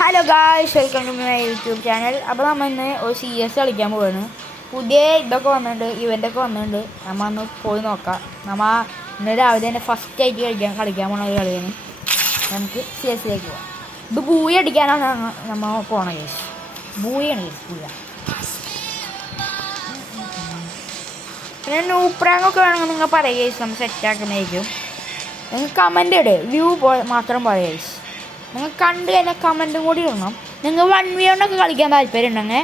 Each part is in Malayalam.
Hello guys, welcome to my YouTube channel. അപ്പോൾ നമ്മൾ ഇന്ന് ഒരു CS കളിക്കാൻ പോവാണ്. പുതിയ ഇതൊക്കെ വന്നിട്ടുണ്ട്, ഇവൻ്റൊക്കെ വന്നിട്ടുണ്ട്. നമ്മൾ ഒന്ന് പോയി നോക്കാം. നമ്മൾ ഇന്ന് രാവിലെ തന്നെ ഫസ്റ്റ് ആയിട്ട് കളിക്കാൻ പോണ ഒരു കളിയാണ്. നമുക്ക് CSലേക്ക് പോകാം. ഇത് ബൂയി അടിക്കാനാണ് നമ്മൾ പോണ കേസ്. ബൂയാണ് case, Booyah. പിന്നെ നൂപ്രാങ്ങൊക്കെ വേണമെങ്കിൽ നിങ്ങൾ പറയുക കേസ്, നമ്മൾ സെറ്റാക്കുന്നതായിരിക്കും. നിങ്ങൾ കമൻ്റ് ഇട്, വ്യൂ മാത്രം പറയുക കേസ്. നിങ്ങൾ കണ്ട് കഴിഞ്ഞാൽ കമൻറ്റും കൂടി ഇടണം. നിങ്ങൾ 1v1 കളിക്കാൻ താല്പര്യം ഉണ്ടെങ്കിൽ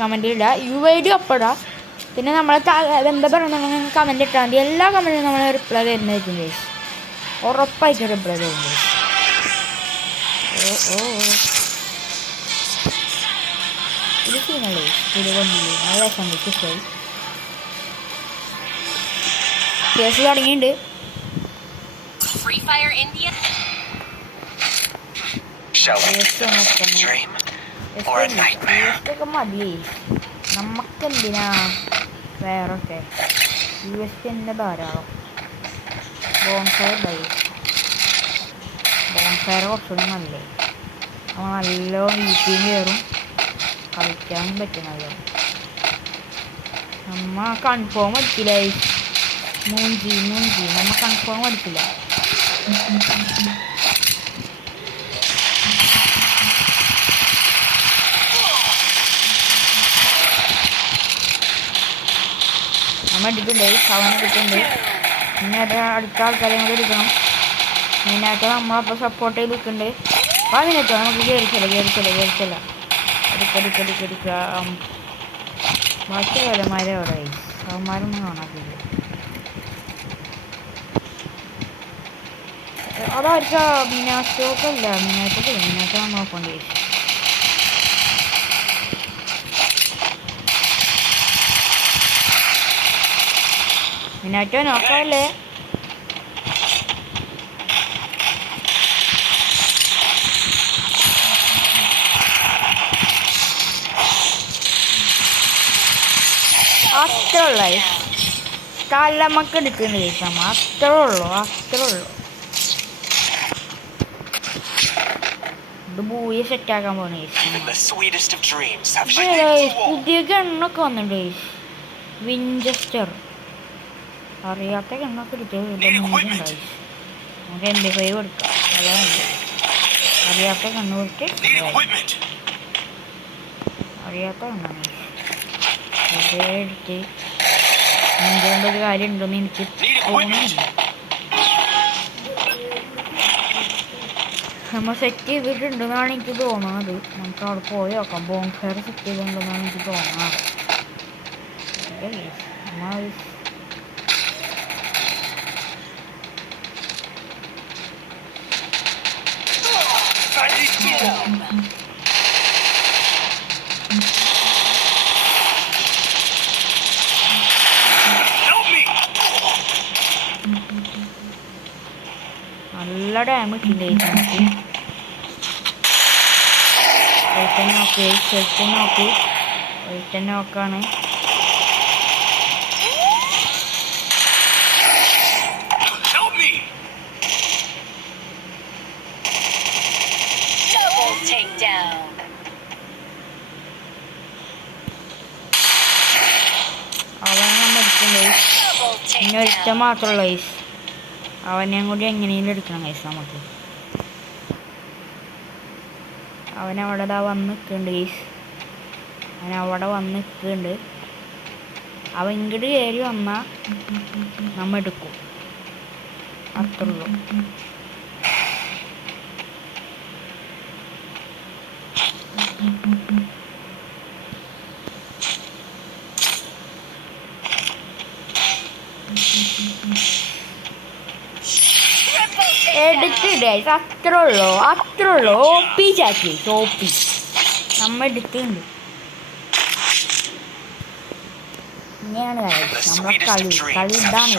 കമൻറ്റ് ഇടുക, UID ഒപ്പിടുക. പിന്നെ നമ്മളെ എന്താ പറയുന്നുണ്ടെങ്കിൽ കമൻറ്റ് ഇട്ടാൽ മതി. എല്ലാ കമൻറ്റും നമ്മൾ റിപ്ലൈ തരുന്നതായിരിക്കും ഗൈസ്, ഉറപ്പായിട്ടും റിപ്ലൈ തരും ഗൈസ്. ഇത് സീനല്ലേ, ഇത് കൊണ്ടില്ലേ നല്ല രസം കിട്ടിപ്പോയി. കേസ് തുടങ്ങിയിട്ടുണ്ട്. ഒക്കെ മതിയേ, നമുക്കെന്തിനാ വേറൊക്കെ. US തന്നെ ധാരാളം. ബോൺഫയർ കുറച്ചുകൂടി നല്ലേ. നമ്മൾ നല്ല വീട്ടിൽ കയറും, കളിക്കാനും പറ്റും. നല്ല നമ്മ കൺഫേം അടിക്കില്ല. മൂഞ്ചി നമ്മ കൺഫേം അടിക്കില്ല. നമ്മൾ എടുക്കുന്നുണ്ട്, സവനെ കിട്ടുന്നുണ്ട്. പിന്നെ അത് അടുത്ത ആൾക്കാരെയും കൂടി എടുക്കണം. മെയിനായിട്ട് നമ്മളപ്പോൾ സപ്പോർട്ട് ചെയ്ത് നിൽക്കുന്നുണ്ട്. അപ്പോൾ അതിനെത്തോ നമുക്ക് കയറിച്ചില്ല എടുക്കാം. ബാക്കി വേലമാരെ അവിടെ അവന്മാരൊന്നും കാണാത്തില്ല. അതായിരിക്കും മീനാറ്റോക്കല്ല, മീനാറ്റ നമ്മൾ നോക്കേണ്ടി വരും. മീനാറ്റോ നോക്കാമല്ലേ? അത്രേ ഉള്ള കാലമൊക്കെ എടുക്കുന്ന കേസാണ്. അത്രേ ഉള്ളൂ. ഇത് ബൂയെ സെറ്റാക്കാൻ പോകുന്ന കേസ്. പുതിയ ഗണ്ണൊക്കെ വന്നിട്ടുണ്ട് കേസ്. വിൻചെസ്റ്റർ അറിയാത്ത ഗണ്ണൊക്കെ എടുത്തുണ്ടായി. നമുക്ക് MP5 കൊടുക്കാം. അതാണ് അറിയാത്ത കണ്ണ് കൊടുത്ത് അറിയാത്ത കണ്ണാണ് എടുത്ത്. എന്തുകൊണ്ട് ഒരു കാര്യം ഉണ്ടെന്ന് എനിക്ക് തോന്നുന്നില്ല. നമ്മൾ സെറ്റ് ചെയ്തിട്ടുണ്ടെന്നാണ് എനിക്ക് തോന്നുന്നത്. നമുക്ക് അവിടെ പോയി നോക്കാം. ബോൺഫയർ സെറ്റ് ചെയ്തിട്ടുണ്ടെന്നാണ് എനിക്ക് തോന്നുന്നത്. നല്ല ഡാമേജ് ഉണ്ട് നമുക്ക്. നോക്കാണ്. അവനെ നമ്മൾ എടുക്കുന്നത് പിന്നെ ഒരിച്ച മാത്രമുള്ള ഐസ്. അവനെയും കൂടി എങ്ങനെയും എടുക്കണം ഗൈസ് നമുക്ക്. അവനവിടെ വന്ന് നിൽക്കുന്നുണ്ട് ഗൈസ്. അവൻ ഇങ്ങോട്ട് കയറി വന്നാൽ നമ്മൾ എടുക്കും. അത്രേ ഉള്ളൂ. എടുത്തിടേ, അത്രേ ഉള്ളൂ. OP ചാക്കി OP നമ്മൾ എടുത്തിട്ടുണ്ട്. ഇങ്ങനെയാണ് നമ്മളെ കളി ഇതാണ്.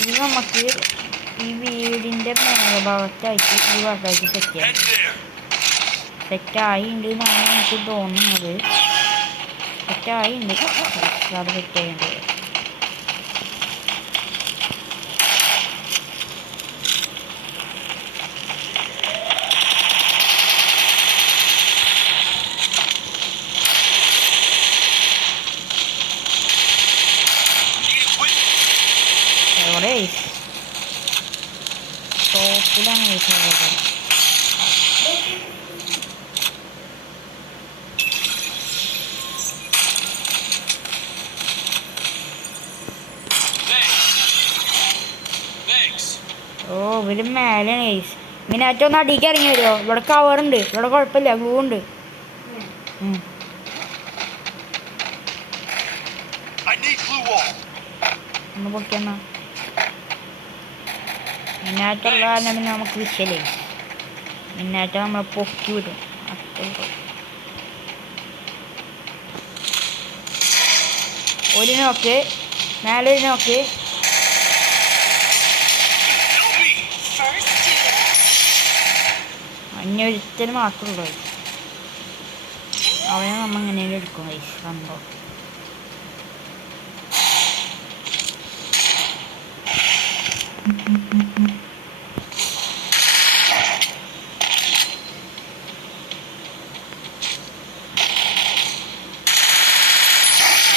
ഇത് നമുക്ക് ഈ വീടിൻ്റെ ഭാഗത്തായിട്ട് ഈ ഭാഗത്തായിട്ട് സെറ്റായിട്ടുണ്ട് എന്നാണ് എനിക്ക് തോന്നുന്നത്. സെറ്റായിട്ടുണ്ട്. അത് സെറ്റ് ചെയ്യുന്നുണ്ട്. എവിടെ ടോപ്പിലാണ് കഴിച്ചത്. ഓ ഇവര് മേലെയാണ് ഗൈസ്. മിനാറ്റൊന്ന് അടിക്ക് ഇറങ്ങി വരുമോ? ഇവിടെ കവറുണ്ട്, ഇവിടെ കുഴപ്പമില്ല, ഗ്ലൂ ഉണ്ട്. ഒന്ന് പൊട്ടിയെന്നാ മിന്നാറ്റുള്ള കാരണം പിന്നെ നമുക്ക് വിഷയല്ലേ. മിന്നാറ്റ നമ്മളെ പൊക്കി വിടും. ഒരു നോക്ക്, മേലെ ഒരു നോക്ക്. അഞ്ഞൊരുത്തന് മാത്രമുള്ളൂ. അവനെ നമ്മൾ എങ്ങനെയും എടുക്കും ഗൈസ്. കണ്ടോ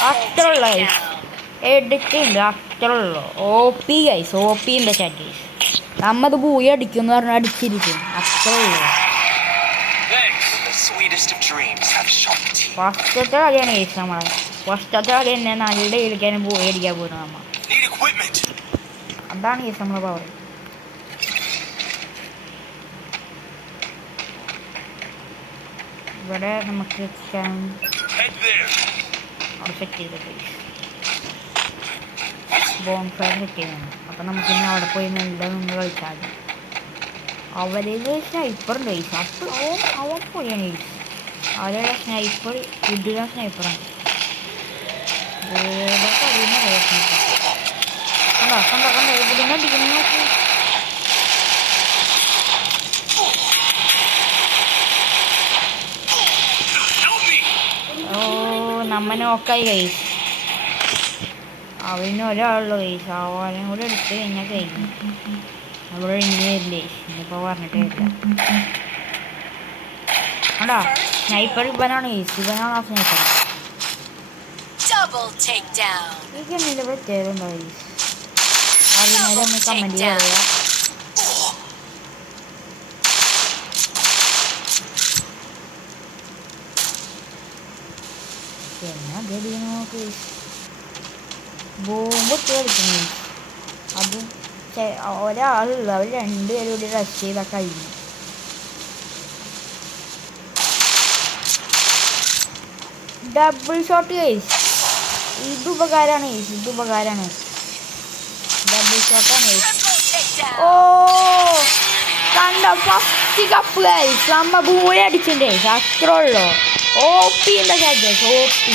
അത്ര ഉള്ള ഗൈസ്. എഡിറ്റ് ഉണ്ട് അത്ര ഉള്ളു. OP ഗൈസ്, OP ഉണ്ട് ചാറ്റ് ഗൈസ്. നമ്മത് പോയി അടിക്കും എന്ന് പറഞ്ഞാൽ അടിച്ചിരിക്കും. അത്ര ഉള്ളു. ഫസ്റ്റത്തെ കളിയാണ് ഗൈസ് നമ്മളെ. ഫസ്റ്റത്തെ കളി തന്നെ നല്ല കളിക്കാനും പോയി അടിക്കാൻ പോകുന്നത് നമ്മൾ. അതാണ് ഗൈസ് നമ്മളെ പവർ. ഇവിടെ നമുക്ക് അവിടെ സെറ്റ് ചെയ്തിട്ട് ബോൺ ഫയർ സെറ്റ് ചെയ്യുന്നുണ്ട്. അപ്പം നമുക്കിനി അവിടെ പോയി മെല്ലെ നിന്ന് കളിച്ചാൽ മതി. അവരേത് സ്നൈപ്പറുണ്ട് ഗൈസ്. അപ്പോൾ അവൻ പോയാണ് ഗൈസ്. അവരുടെ സ്നൈപ്പർ ഇടുക സ്നൈപ്പറാണ്. കണ്ടോ കണ്ടോ കണ്ടോ ഇതിനെ അടിക്കുന്ന. ഓ നമ്മ നോക്കായി ഗൈസ്. അവന് ഒരാളുള്ളൂ ഗൈസ്. അവനും കൂടെ എടുത്ത് കഴിഞ്ഞാൽ കഴിഞ്ഞു. അവിടെ ഇനി വരില്ലേ ഇനിയിപ്പോൾ പറഞ്ഞിട്ട് വരില്ല. കണ്ടാ സ്നൈപ്പർ ഇവനാണ് ഗൈസ്. ഇവനാണ് ആ സ്നൈപ്പർ. എനിക്ക് എന്തെങ്കിലും പ്രത്യേകത ഉണ്ടോ ഗൈസ്? അതിനേരം ഒന്ന് കമൻറ്റ് ചെയ്യുക. എന്നാ ഗതി നോക്ക് ബോംബൊക്കെ കളിക്കുന്നു. അതും ഒരാളുള്ളൂ. അവർ രണ്ടുപേരും കൂടി റഷ് ചെയ്താൽ കഴിഞ്ഞു. Double shot guys. ഇത് ഉപകാരമാണ് ഗൈസ്. ഇത് ഉപകാരമാണ്. Double ഷോട്ടാണ് guys. ഓ കണ്ടോ ഫസ്റ്റ് കപ്പ് ഗൈസ്. നമ്മ ബൂയ അടിച്ചിട്ടുണ്ട് ഗൈസ്. അത്രേ ഉള്ളൂ. OP ഉണ്ട് ഗൈസ്. OP